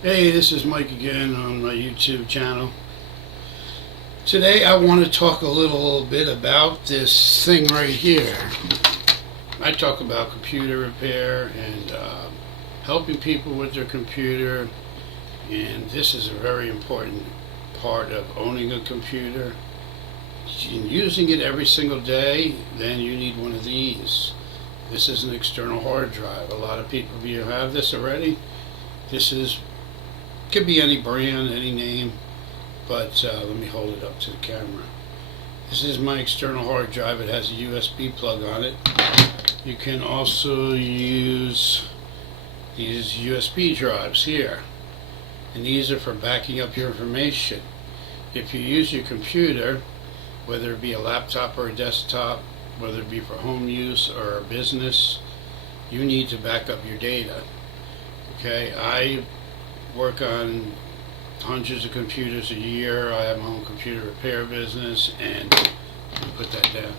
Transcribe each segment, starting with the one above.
Hey, this is Mike again on my YouTube channel. Today I want to talk a little bit about this thing right here. I talk about computer repair and helping people with their computer, and this is a very important part of owning a computer. And using it every single day, then you need one of these. This is an external hard drive. A lot of people, you have this already. This is Could be any brand, any name, but let me hold it up to the camera. This is my external hard drive. It has a USB plug on it. You can also use these USB drives here, and these are for backing up your information. If you use your computer, whether it be a laptop or a desktop, whether it be for home use or a business, you need to back up your data. Okay, I work on hundreds of computers a year. I have my own computer repair business, and put that down.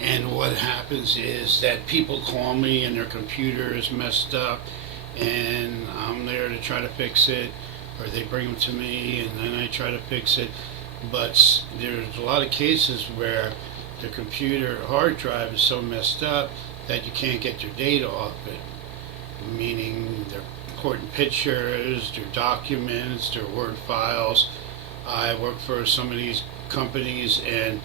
And what happens is that people call me and their computer is messed up, and I'm there to try to fix it, or they bring them to me and then I try to fix it. But there's a lot of cases where the computer hard drive is so messed up that you can't get your data off it, meaning their important pictures, their documents, their Word files. I work for some of these companies, and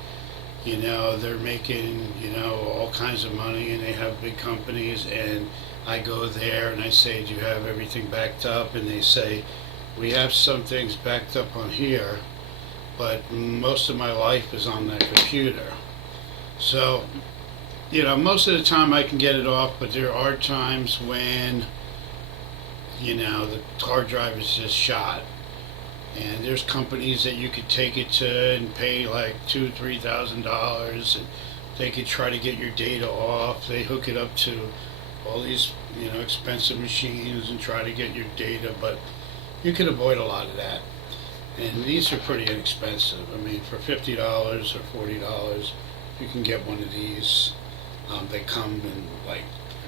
they're making all kinds of money, and they have big companies, and I go there and I say, do you have everything backed up? And they say, we have some things backed up on here, but most of my life is on that computer. So most of the time I can get it off, but there are times when the hard drive is just shot. And there's companies that you could take it to and pay like $2,000-3,000, and they could try to get your data off. They hook it up to all these expensive machines and try to get your data, but you can avoid a lot of that. And these are pretty inexpensive. I mean, for $50 or $40, you can get one of these. They come in like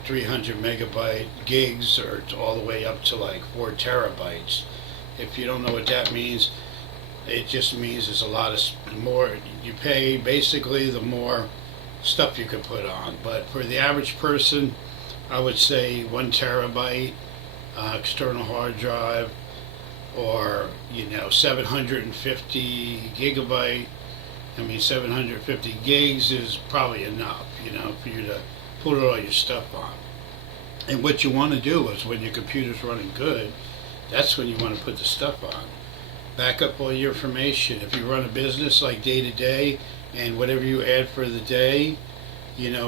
300 megabyte gigs, or all the way up to like 4 terabytes. If you don't know what that means, it just means there's a lot of more you pay. Basically, the more stuff you can put on. But for the average person, I would say 1 terabyte external hard drive, or 750 gigabyte. 750 gigs is probably enough, for you to put all your stuff on. And what you want to do is, when your computer's running good, that's when you want to put the stuff on. Back up all your information. If you run a business like day to day, and whatever you add for the day,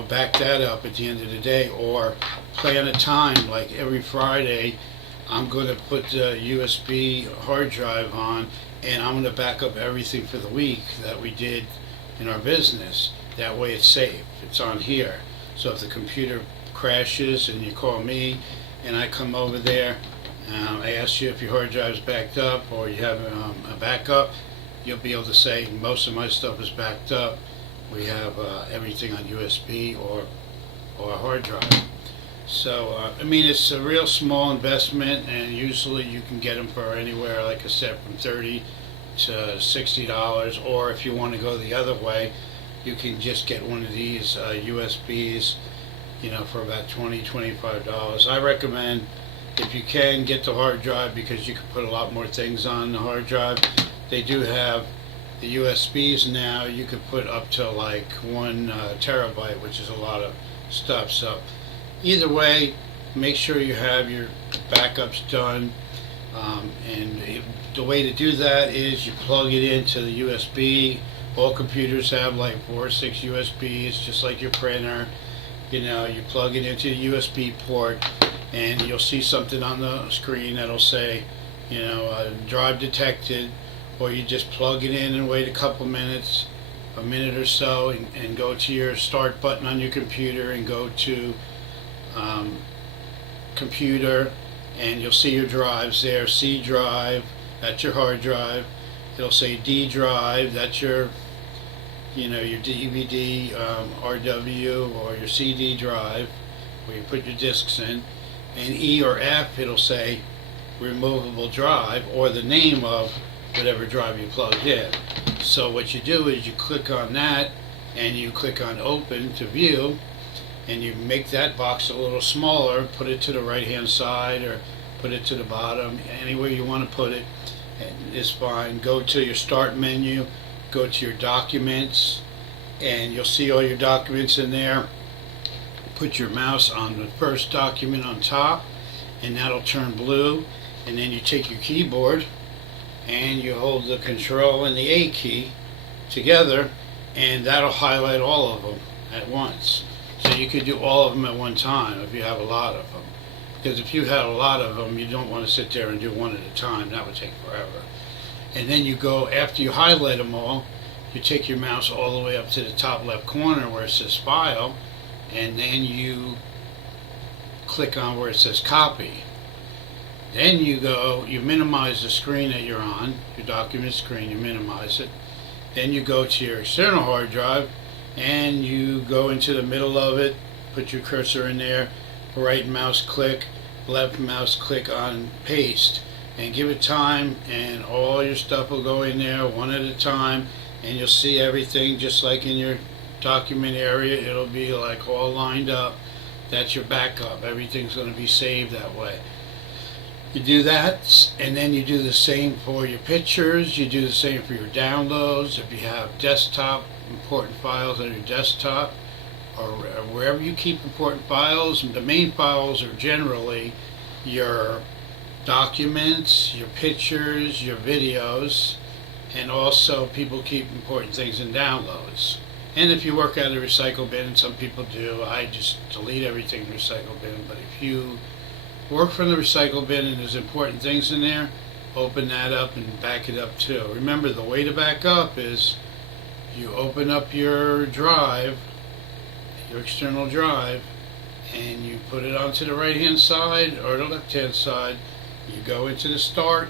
back that up at the end of the day, or plan a time like every Friday. I'm going to put the USB hard drive on, and I'm going to back up everything for the week that we did in our business. That way it's safe. It's on here. So if the computer crashes and you call me and I come over there, I ask you if your hard drive's backed up or you have a backup, you'll be able to say, most of my stuff is backed up. We have everything on USB or a hard drive. So, it's a real small investment, and usually you can get them for anywhere, like I said, from $30 to $60. Or if you want to go the other way, you can just get one of these USBs, for about $20-25. I recommend, if you can, get the hard drive, because you can put a lot more things on the hard drive. They do have the USBs now. You could put up to like 1 terabyte, which is a lot of stuff. So either way, make sure you have your backups done. The way to do that is you plug it into the USB. All computers have like 4 or 6 USBs, just like your printer. You plug it into the USB port, and you'll see something on the screen that'll say, drive detected. Or you just plug it in and wait a couple minutes, a minute or so, and go to your start button on your computer and go to computer, and you'll see your drives there. C drive, that's your hard drive. It'll say D drive, that's your your DVD, RW, or your CD drive, where you put your discs in. And E or F, it'll say removable drive or the name of whatever drive you plugged in. So what you do is you click on that and you click on open to view, and you make that box a little smaller, put it to the right hand side or put it to the bottom, anywhere you want to put it is fine. Go to your start menu, go to your documents, and you'll see all your documents in there. Put your mouse on the first document on top and that'll turn blue, and then you take your keyboard and you hold the control and the A key together and that'll highlight all of them at once. So you could do all of them at one time if you have a lot of them. Because if you had a lot of them, you don't want to sit there and do one at a time. That would take forever. And then you go, after you highlight them all, you take your mouse all the way up to the top left corner where it says File, and then you click on where it says Copy. Then you go, you minimize the screen that you're on, your document screen, you minimize it. Then you go to your external hard drive and you go into the middle of it, put your cursor in there, right mouse click, left mouse click on paste, and give it time, and all your stuff will go in there one at a time, and you'll see everything just like in your document area. It'll be like all lined up. That's your backup. Everything's going to be saved that way. You do that, and then you do the same for your pictures. You do the same for your downloads. If you have desktop important files on your desktop, or wherever you keep important files, the main files are generally your documents, your pictures, your videos, and also people keep important things in downloads. And if you work out of the recycle bin, and some people do, I just delete everything in the recycle bin. But if you work from the recycle bin and there's important things in there, open that up and back it up too. Remember, the way to back up is you open up your drive, your external drive, and you put it onto the right hand side or the left hand side. You go into the start,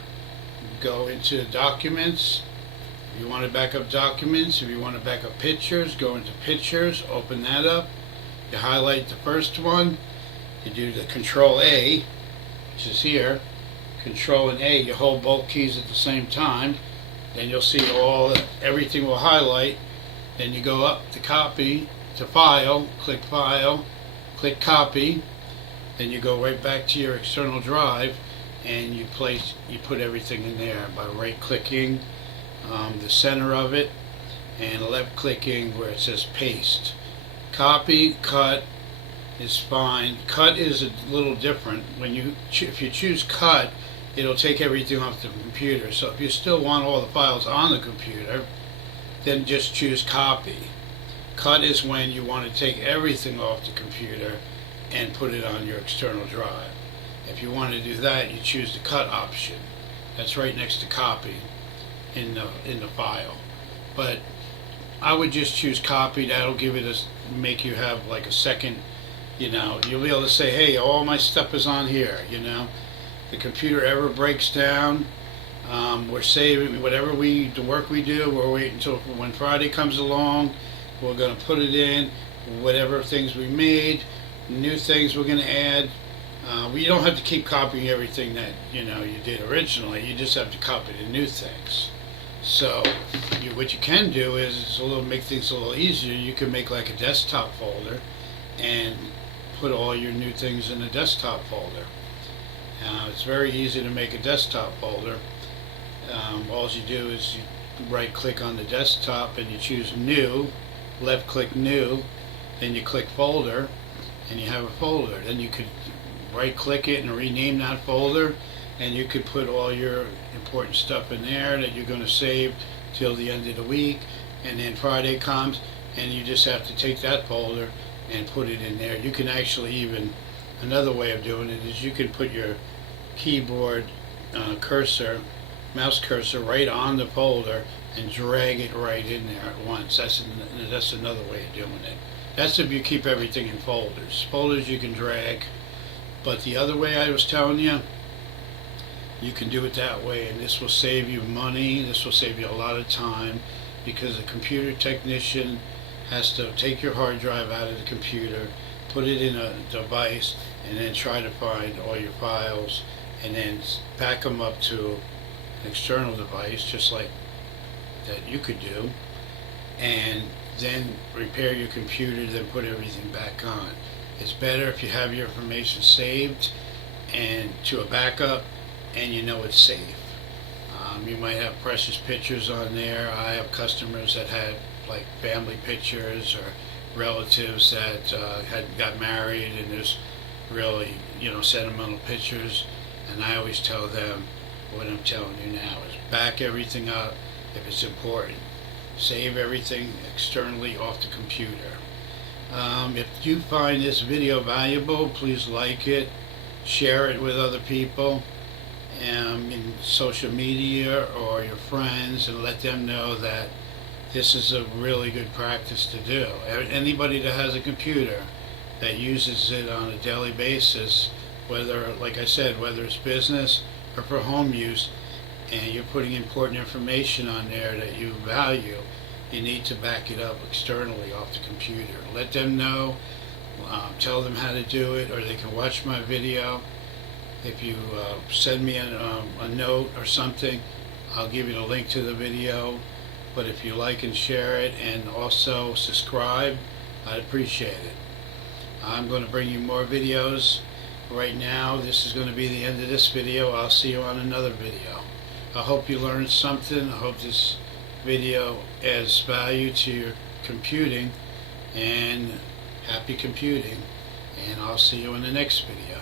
go into documents. If you want to back up documents, if you want to back up pictures, go into pictures, open that up. You highlight the first one, you do the Control A, which is here, Control and A, you hold both keys at the same time, then you'll see everything will highlight. Then you go up to copy, to file, click copy, then you go right back to your external drive and you put everything in there by right clicking the center of it and left clicking where it says paste. Copy, cut is fine. Cut is a little different. If you choose cut, it'll take everything off the computer. So if you still want all the files on the computer, then just choose copy. Cut is when you want to take everything off the computer and put it on your external drive. If you want to do that, you choose the cut option. That's right next to copy in the file. But I would just choose copy. That'll make you have like a second, you'll be able to say, hey, all my stuff is on here, The computer ever breaks down, we're saving whatever the work we do, we're waiting until when Friday comes along, we're going to put it in, whatever things we made, new things we're going to add. You don't have to keep copying everything that you did originally. You just have to copy the new things. So what you can do is make things a little easier. You can make like a desktop folder and put all your new things in the desktop folder. It's very easy to make a desktop folder. All you do is you right click on the desktop and you choose new, left click new, then you click folder and you have a folder. Then you could right click it and rename that folder, and you could put all your important stuff in there that you're going to save till the end of the week, and then Friday comes and you just have to take that folder and put it in there. You can actually another way of doing it is you can put your keyboard mouse cursor right on the folder and drag it right in there at once. That's another way of doing it. That's if you keep everything in folders. Folders you can drag, but the other way I was telling you, you can do it that way, and this will save you money. This will save you a lot of time, because a computer technician has to take your hard drive out of the computer, put it in a device, and then try to find all your files and then back them up to an external device, just like that you could do, and then repair your computer, then put everything back on. It's better if you have your information saved and to a backup, and you know it's safe. You might have precious pictures on there. I have customers that had like family pictures or relatives that had got married, and there's really, sentimental pictures. And I always tell them what I'm telling you now is back everything up if it's important. Save everything externally off the computer. If you find this video valuable, please like it, share it with other people in social media or your friends, and let them know that this is a really good practice to do. Anybody that has a computer that uses it on a daily basis, whether, like I said, whether it's business or for home use, and you're putting important information on there that you value, you need to back it up externally off the computer. Let them know, tell them how to do it, or they can watch my video. If you send me a note or something, I'll give you the link to the video. But if you like and share it and also subscribe, I'd appreciate it. I'm going to bring you more videos. Right now, this is going to be the end of this video. I'll see you on another video. I hope you learned something. I hope this video adds value to your computing, and happy computing. And I'll see you in the next video.